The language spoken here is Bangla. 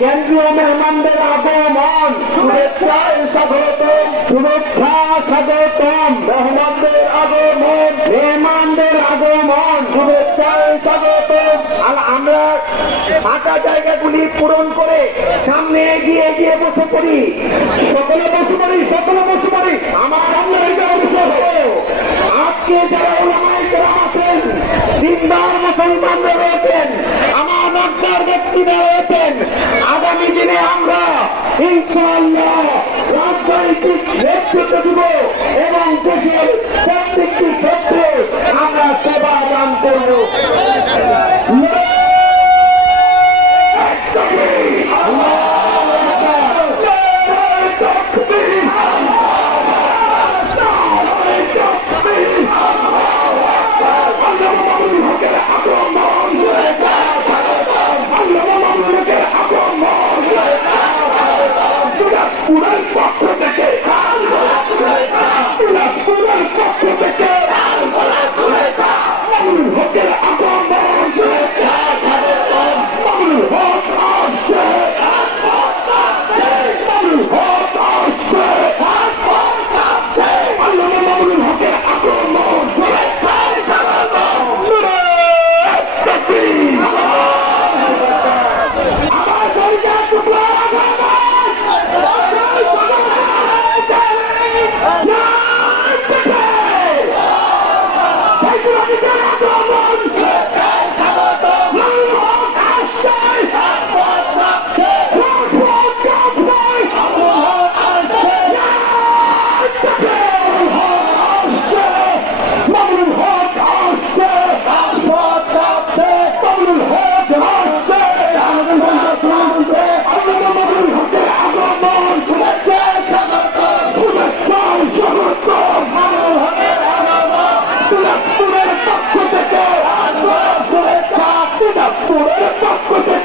কেন্দ্রীয় মেহমানদের আগমন শুভেচ্ছায় স্বাগতম, শুভেচ্ছা স্বাগতম, মেহমানদের আগমন, মেহমানদের আগমন, শুভেচ্ছায় স্বাগতম। আর আমরা ফাঁকা জায়গাগুলি পূরণ করে সামনে এগিয়ে এগিয়ে বসে পড়ি, সকলে বসে পড়ি, সকলে বসে পড়ি। আমার আজকে যারা ওলামায়ে কেরাম আছেন, দিনদার মুসলমানরা রয়েছেন, আমার রাস্তার ব্যক্তিরা রয়েছেন, আগামী দিনে আমরা ইনশাআল্লাহ রাজনৈতিক নেতৃত্ব দিব এবং দেশের প্রত্যেকটি ক্ষেত্রে আমরা সেবা দান করব। পুরার পক্ষ থেকে পুরার পক্ষ থেকে হকের আগমন, হক আসছে, হক আসছে, মামুনুল হকের আগমন। পুরের পক্ষ থেকে